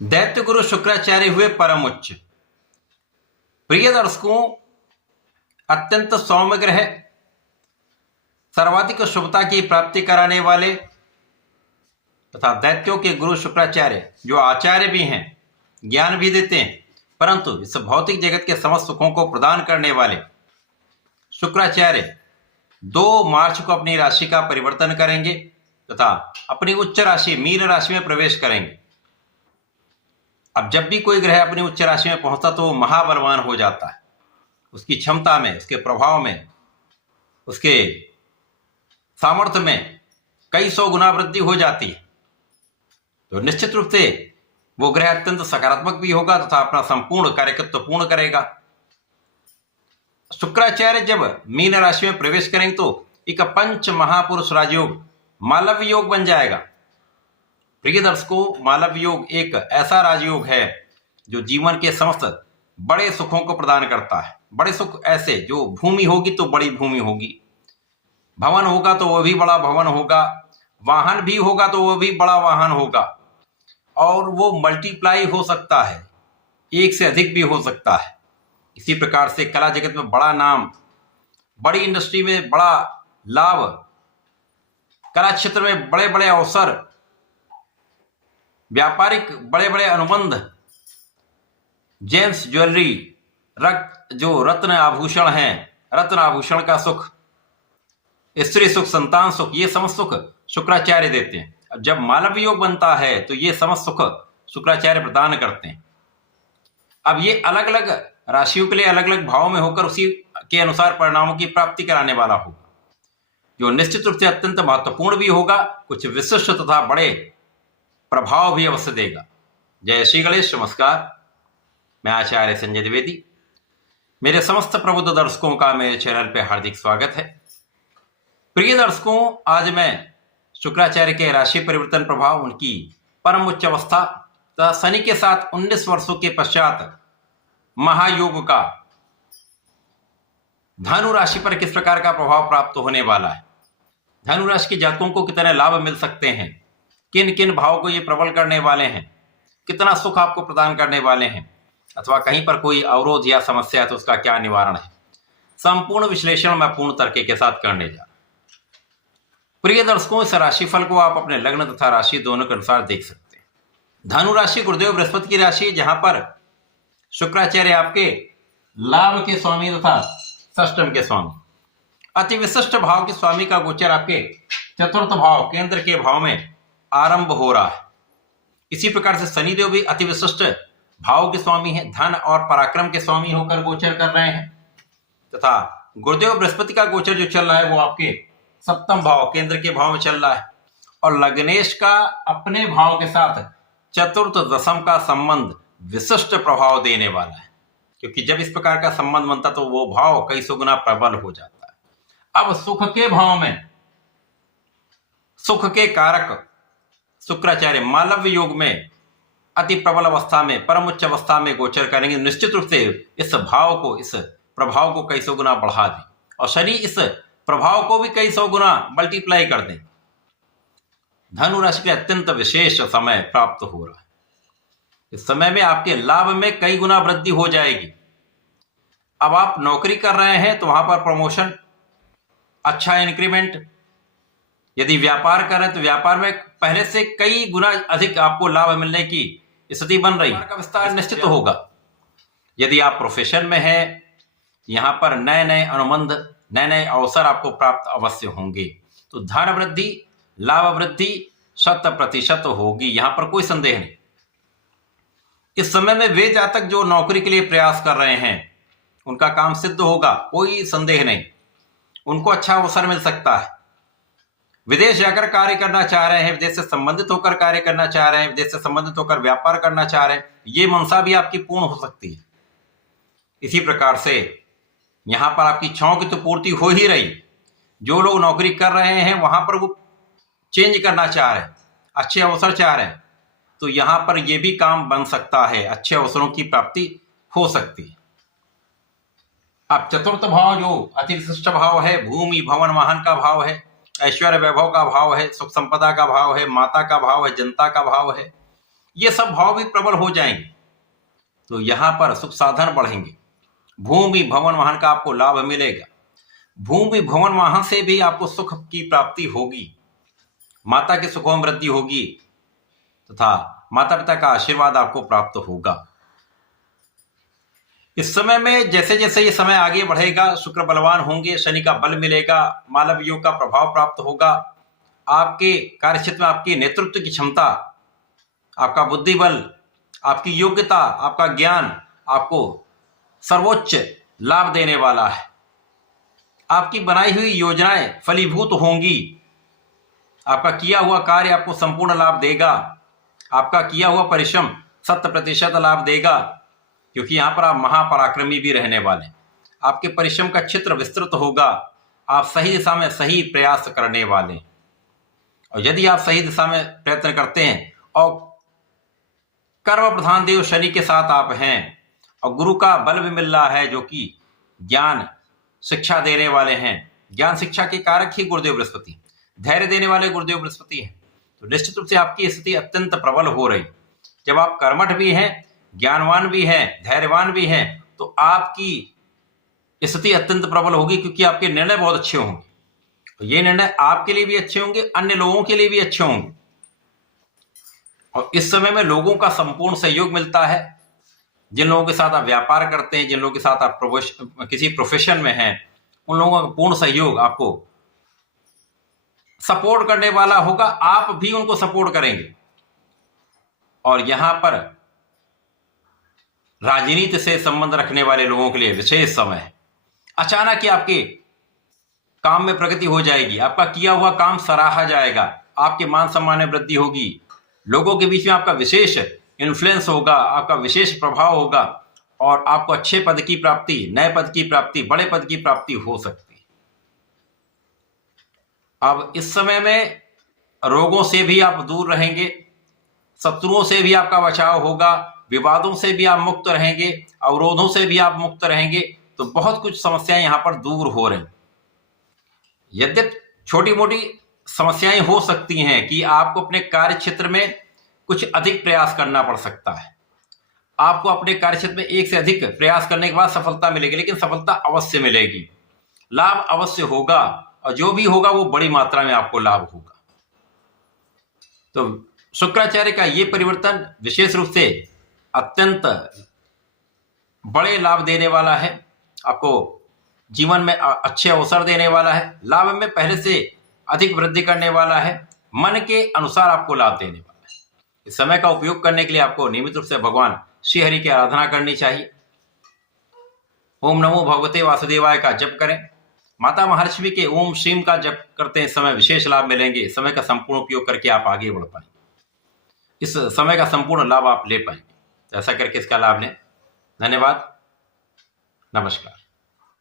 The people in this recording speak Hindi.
दैत्य गुरु शुक्राचार्य हुए परम उच्च। प्रिय दर्शकों, अत्यंत सौम्य ग्रह, सर्वाधिक शुभता की प्राप्ति कराने वाले तथा दैत्यों के गुरु शुक्राचार्य जो आचार्य भी हैं, ज्ञान भी देते हैं, परंतु इस भौतिक जगत के समस्त सुखों को प्रदान करने वाले शुक्राचार्य 2 मार्च को अपनी राशि का परिवर्तन करेंगे तथा अपनी उच्च राशि मीन राशि में प्रवेश करेंगे। अब जब भी कोई ग्रह अपनी उच्च राशि में पहुंचता तो वो महाबलवान हो जाता है। उसकी क्षमता में, उसके प्रभाव में, उसके सामर्थ्य में कई 100 गुना वृद्धि हो जाती है। तो निश्चित रूप से वो ग्रह अत्यंत सकारात्मक भी होगा तथा अपना संपूर्ण कार्यकर्तव्य पूर्ण करेगा। शुक्राचार्य जब मीन राशि में प्रवेश करेंगे तो एक पंच महापुरुष राजयोग मालव्य योग बन जाएगा। प्रिय दर्शकों, मालव्य योग एक ऐसा राजयोग है जो जीवन के समस्त बड़े सुखों को प्रदान करता है। बड़े सुख ऐसे जो भूमि होगी तो बड़ी भूमि होगी, भवन होगा तो वह भी बड़ा भवन होगा, वाहन भी होगा तो वह भी बड़ा वाहन होगा, और वो मल्टीप्लाई हो सकता है, एक से अधिक भी हो सकता है। इसी प्रकार से कला जगत में बड़ा नाम, बड़ी इंडस्ट्री में बड़ा लाभ, कला क्षेत्र में बड़े बड़े अवसर, व्यापारिक बड़े बड़े अनुबंध, जेम्स ज्वेलरी, जो रत्न आभूषण हैं, रत्न आभूषण का सुख, स्त्री सुख, संतान सुख, ये समस्त सुख शुक्राचार्य देते हैं। अब जब मालव्य योग बनता है तो ये समस्त सुख शुक्राचार्य प्रदान करते हैं। अब ये अलग अलग राशियों के लिए अलग अलग भाव में होकर उसी के अनुसार परिणामों की प्राप्ति कराने वाला होगा, जो निश्चित रूप से अत्यंत महत्वपूर्ण भी होगा, कुछ विशिष्ट तथा बड़े प्रभाव भी अवश्य देगा। जय श्री गणेश। नमस्कार, मैं आचार्य संजय द्विवेदी। मेरे समस्त प्रबुद्ध दर्शकों का मेरे चैनल पर हार्दिक स्वागत है। प्रिय दर्शकों, आज मैं शुक्राचार्य के राशि परिवर्तन प्रभाव, उनकी परम उच्च अवस्था तथा शनि के साथ 19 वर्षों के पश्चात महायोग का धनु राशि पर किस प्रकार का प्रभाव प्राप्त होने वाला है, धनु राशि के जातकों को कितने लाभ मिल सकते हैं, किन किन भाव को ये प्रबल करने वाले हैं, कितना सुख आपको प्रदान करने वाले हैं, अथवा कहीं पर कोई अवरोध या समस्या है तो उसका क्या निवारण है, संपूर्ण विश्लेषण मैं पूर्ण तर्क के साथ करने जा। प्रिय दर्शकों, इस राशिफल को आप अपने लग्न तथा राशि दोनों के अनुसार देख सकते हैं। धनु राशि गुरुदेव बृहस्पति की राशि, जहां पर शुक्राचार्य आपके लाभ के स्वामी तथा षष्टम के स्वामी, अति विशिष्ट भाव के स्वामी का गोचर आपके चतुर्थ भाव केंद्र के भाव में आरंभ हो रहा है। इसी प्रकार से शनिदेव भी अति विशिष्ट भाव के स्वामी हैं, धन और पराक्रम के स्वामी होकर गोचर कर रहे हैं, तथा गुरुदेव बृहस्पति का गोचर जो चल रहा है वो आपके सप्तम भाव केंद्र के भाव में चल रहा है, और लग्नेश का अपने भाव के साथ चतुर्थ दशम का संबंध विशिष्ट प्रभाव देने वाला है, क्योंकि जब इस प्रकार का संबंध बनता तो वो भाव कई 100 गुना प्रबल हो जाता है। अब सुख के भाव में सुख के कारक शुक्राचार्य मालव्य योग में अति प्रबल अवस्था में, परम उच्च अवस्था में गोचर करेंगे। निश्चित रूप से इस भाव को, इस प्रभाव को कई 100 गुना बढ़ा दें, और शनि इस प्रभाव को भी कई 100 गुना मल्टीप्लाई कर दें। धनु राशि के अत्यंत विशेष समय प्राप्त हो रहा है। इस समय में आपके लाभ में कई गुना वृद्धि हो जाएगी। अब आप नौकरी कर रहे हैं तो वहां पर प्रमोशन, अच्छा इंक्रीमेंट, यदि व्यापार कर रहे हैं तो व्यापार में पहले से कई गुना अधिक आपको लाभ मिलने की स्थिति बन रही है, का विस्तार निश्चित होगा। यदि आप प्रोफेशन में हैं, यहां पर नए नए अनुबंध, नए नए अवसर आपको प्राप्त अवश्य होंगे। तो धन वृद्धि, लाभ वृद्धि 100% होगी, यहां पर कोई संदेह नहीं। इस समय में वे जातक जो नौकरी के लिए प्रयास कर रहे हैं उनका काम सिद्ध होगा, कोई संदेह नहीं, उनको अच्छा अवसर मिल सकता है। विदेश जाकर कार्य करना चाह रहे हैं, विदेश से संबंधित होकर कार्य करना चाह रहे हैं, विदेश से संबंधित होकर व्यापार करना चाह रहे हैं, ये मनसा भी आपकी पूर्ण हो सकती है। इसी प्रकार से यहां पर आपकी इच्छाओं की तो पूर्ति हो ही रही। जो लोग नौकरी कर रहे हैं वहां पर वो चेंज करना चाह रहे हैं, अच्छे अवसर चाह रहे हैं, तो यहां पर यह भी काम बन सकता है, अच्छे अवसरों की प्राप्ति हो सकती है। अब चतुर्थ भाव जो अति विशिष्ट भाव है, भूमि भवन वाहन का भाव है, ऐश्वर्य वैभव का भाव है, सुख संपदा का भाव है, माता का भाव है, जनता का भाव है, ये सब भाव भी प्रबल हो जाएंगे। तो यहाँ पर सुख साधन बढ़ेंगे। भूमि भवन वाहन का आपको लाभ मिलेगा। भूमि भवन वाहन से भी आपको सुख की प्राप्ति होगी। माता के सुखों में वृद्धि होगी तथा माता पिता का आशीर्वाद आपको प्राप्त होगा। इस समय में जैसे जैसे ये समय आगे बढ़ेगा, शुक्र बलवान होंगे, शनि का बल मिलेगा, मालव योग का प्रभाव प्राप्त होगा। आपके कार्यक्षेत्र में आपकी नेतृत्व की क्षमता, आपका बुद्धि बल, आपकी योग्यता, आपका ज्ञान आपको सर्वोच्च लाभ देने वाला है। आपकी बनाई हुई योजनाएं फलीभूत होंगी। आपका किया हुआ कार्य आपको संपूर्ण लाभ देगा। आपका किया हुआ परिश्रम 100% लाभ देगा, क्योंकि यहां पर आप महापराक्रमी भी रहने वाले। आपके परिश्रम का क्षेत्र विस्तृत होगा। आप सही दिशा में सही प्रयास करने वाले, और यदि आप सही दिशा में प्रयत्न करते हैं और कर्म प्रधान देव शनि के साथ आप हैं और गुरु का बल भी मिल रहा है, जो कि ज्ञान शिक्षा देने वाले हैं। ज्ञान शिक्षा के कारक ही गुरुदेव बृहस्पति, धैर्य देने वाले गुरुदेव बृहस्पति हैं। तो निश्चित रूप से आपकी स्थिति अत्यंत प्रबल हो रही। जब आप कर्मठ भी हैं, ज्ञानवान भी हैं, धैर्यवान भी हैं, तो आपकी स्थिति अत्यंत प्रबल होगी, क्योंकि आपके निर्णय बहुत अच्छे होंगे। तो ये निर्णय आपके लिए भी अच्छे होंगे, अन्य लोगों के लिए भी अच्छे होंगे। और इस समय में लोगों का संपूर्ण सहयोग मिलता है। जिन लोगों के साथ आप व्यापार करते हैं, जिन लोगों के साथ आप किसी प्रोफेशन में हैं, उन लोगों का पूर्ण सहयोग आपको सपोर्ट करने वाला होगा। आप भी उनको सपोर्ट करेंगे। और यहां पर राजनीति से संबंध रखने वाले लोगों के लिए विशेष समय है। अचानक ही आपके काम में प्रगति हो जाएगी। आपका किया हुआ काम सराहा जाएगा। आपके मान सम्मान में वृद्धि होगी। लोगों के बीच में आपका विशेष इन्फ्लुएंस होगा, आपका विशेष प्रभाव होगा, और आपको अच्छे पद की प्राप्ति, नए पद की प्राप्ति, बड़े पद की प्राप्ति हो सकती है। अब इस समय में रोगों से भी आप दूर रहेंगे, शत्रुओं से भी आपका बचाव होगा, विवादों से भी आप मुक्त रहेंगे, अवरोधों से भी आप मुक्त रहेंगे। तो बहुत कुछ समस्याएं यहां पर दूर हो रही। यद्यपि छोटी मोटी समस्याएं हो सकती हैं कि आपको अपने कार्य क्षेत्र में कुछ अधिक प्रयास करना पड़ सकता है। आपको अपने कार्य क्षेत्र में एक से अधिक प्रयास करने के बाद सफलता मिलेगी, लेकिन सफलता अवश्य मिलेगी, लाभ अवश्य होगा, और जो भी होगा वो बड़ी मात्रा में आपको लाभ होगा। तो शुक्राचार्य का ये परिवर्तन विशेष रूप से अत्यंत बड़े लाभ देने वाला है। आपको जीवन में अच्छे अवसर देने वाला है। लाभ में पहले से अधिक वृद्धि करने वाला है। मन के अनुसार आपको लाभ देने वाला है। इस समय का उपयोग करने के लिए आपको नियमित रूप से भगवान श्री हरि की आराधना करनी चाहिए। ओम नमो भगवते वासुदेवाय का जप करें। माता महर्षि के ओम श्रीम का जप करते हैं। इस समय विशेष लाभ मिलेंगे। इस समय का संपूर्ण उपयोग करके आप आगे बढ़ पाएंगे। इस समय का संपूर्ण लाभ आप ले पाएंगे। ऐसा करके इसका लाभ लें। धन्यवाद। नमस्कार।